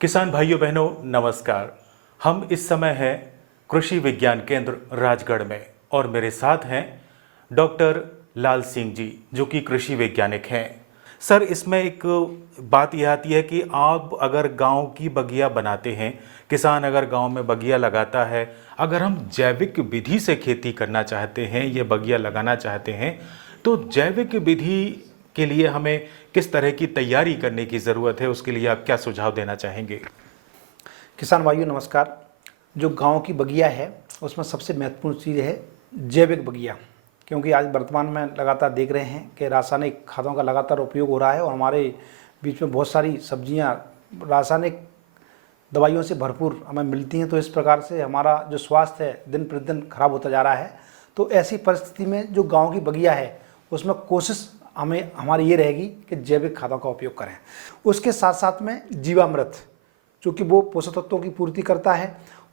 किसान भाइयों बहनों नमस्कार। हम इस समय हैं कृषि विज्ञान केंद्र राजगढ़ में और मेरे साथ हैं डॉक्टर लाल सिंह जी जो कि कृषि वैज्ञानिक हैं। सर, इसमें एक बात यह आती है कि आप अगर गांव की बगिया बनाते हैं, किसान अगर गांव में बगिया लगाता है, अगर हम जैविक विधि से खेती करना चाहते हैं, ये बगिया लगाना चाहते हैं, तो जैविक विधि के लिए हमें किस तरह की तैयारी करने की ज़रूरत है, उसके लिए आप क्या सुझाव देना चाहेंगे? किसान भाइयों नमस्कार। जो गांव की बगिया है उसमें सबसे महत्वपूर्ण चीज़ है जैविक बगिया, क्योंकि आज वर्तमान में लगातार देख रहे हैं कि रासायनिक खादों का लगातार उपयोग हो रहा है और हमारे बीच में बहुत सारी सब्जियां रासायनिक दवाइयों से भरपूर हमें मिलती हैं। तो इस प्रकार से हमारा जो स्वास्थ्य है दिन प्रतिदिन खराब होता जा रहा है। तो ऐसी परिस्थिति में जो गाँव की बगिया है उसमें कोशिश हमारी ये रहेगी कि जैविक खादों का उपयोग करें। उसके साथ साथ में जीवामृत, चूँकि वो पोषक तत्वों की पूर्ति करता है,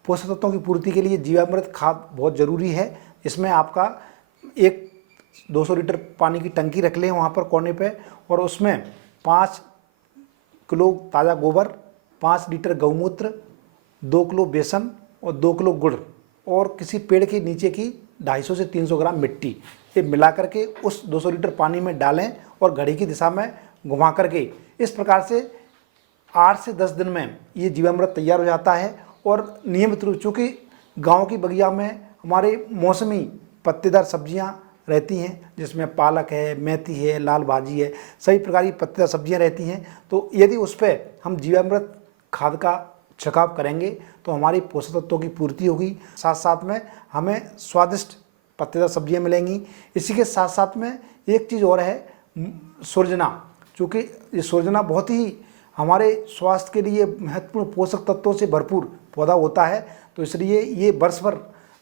पोषक तत्वों की पूर्ति के लिए जीवामृत खाद बहुत ज़रूरी है। इसमें आपका एक 200 लीटर पानी की टंकी रख लें वहाँ पर कोने पे, और उसमें 5 किलो ताज़ा गोबर, 5 लीटर गौमूत्र, 2 किलो बेसन और 2 किलो गुड़ और किसी पेड़ के नीचे की 250 से 300 ग्राम मिट्टी, ये मिला करके उस 200 लीटर पानी में डालें और घड़ी की दिशा में घुमा करके इस प्रकार से 8 से 10 दिन में ये जीवामृत तैयार हो जाता है। और नियमित रूप, चूँकि गांव की बगिया में हमारे मौसमी पत्तेदार सब्जियां रहती हैं, जिसमें पालक है, मेथी है, लाल भाजी है, सभी प्रकार की पत्तेदार सब्जियां रहती हैं। तो यदि उस पर हम जीवामृत खाद का छिड़काव करेंगे तो हमारी पोषक तत्वों की पूर्ति होगी, साथ साथ में हमें स्वादिष्ट पत्तेदार सब्जियां मिलेंगी। इसी के साथ साथ में एक चीज़ और है, सुरजना। चूँकि ये सुरजना बहुत ही हमारे स्वास्थ्य के लिए महत्वपूर्ण पोषक तत्वों से भरपूर पौधा होता है, तो इसलिए ये वर्ष भर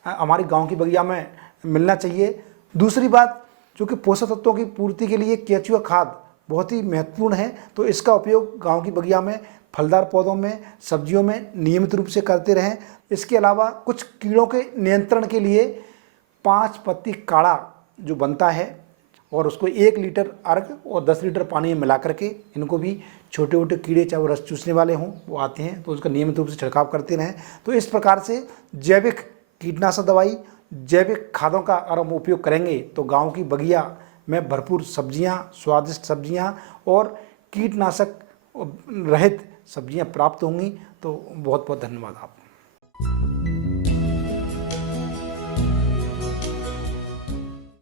हमारी गांव की बगिया में मिलना चाहिए। दूसरी बात, चूँकि पोषक तत्वों की पूर्ति के लिए केंचुआ खाद बहुत ही महत्वपूर्ण है, तो इसका उपयोग गांव की बगिया में फलदार पौधों में, सब्जियों में नियमित रूप से करते रहें। इसके अलावा कुछ कीड़ों के नियंत्रण के लिए 5 पत्ती काढ़ा जो बनता है और उसको 1 लीटर अर्क और 10 लीटर पानी में मिला करके, इनको भी छोटे छोटे कीड़े चाहे वो रस चूसने वाले हों वो आते हैं तो उसका नियमित रूप से छिड़काव करते रहें। तो इस प्रकार से जैविक कीटनाशक दवाई, जैविक खादों का अगर हम उपयोग करेंगे तो गांव की बगिया में भरपूर सब्जियां, स्वादिष्ट सब्जियां और कीटनाशक रहित सब्जियां प्राप्त होंगी। तो बहुत बहुत धन्यवाद आप।